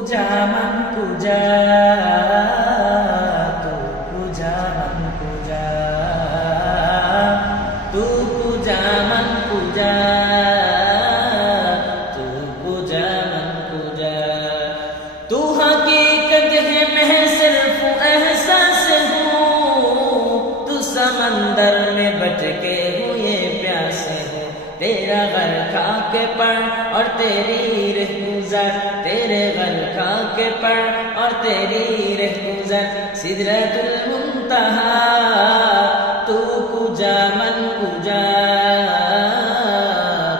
कुजा मन कुजा, तू कुजा मन कुजा, तू कुजा मन कुजा, तू कुजा मन कुजा। तू हकीकत है मैं सिर्फ एहसास हूँ, तू समंदर में भटके हुए प्यासे हो। तेरा घर खा के पढ़ और तेरी रह गुजर, तेरे घर खा के पढ़ और तेरी रह गुजर। सिदरतुल मुंतहा तू कुजा मन कुजा,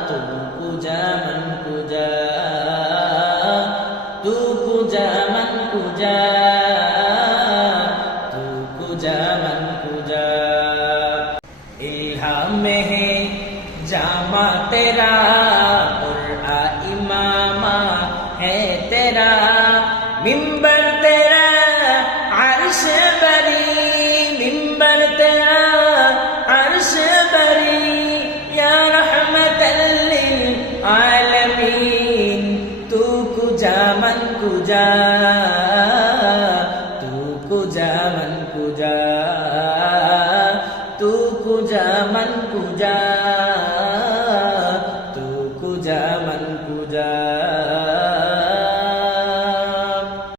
तू कुजा मन कुजा, तू कुजा मन कुजा, तू कुजा मन कुजा। इल्हाम में है जामा तेरा, कुरआ इमामा है तेरा, मिंबर तेरा अर्श बरी, मिंबर तेरा अर्श बरी। या रहमतल लिल आलमीन तू कुजा मन कुजा, तू कुजा मन कुजा, तू कुजा मन कुजा।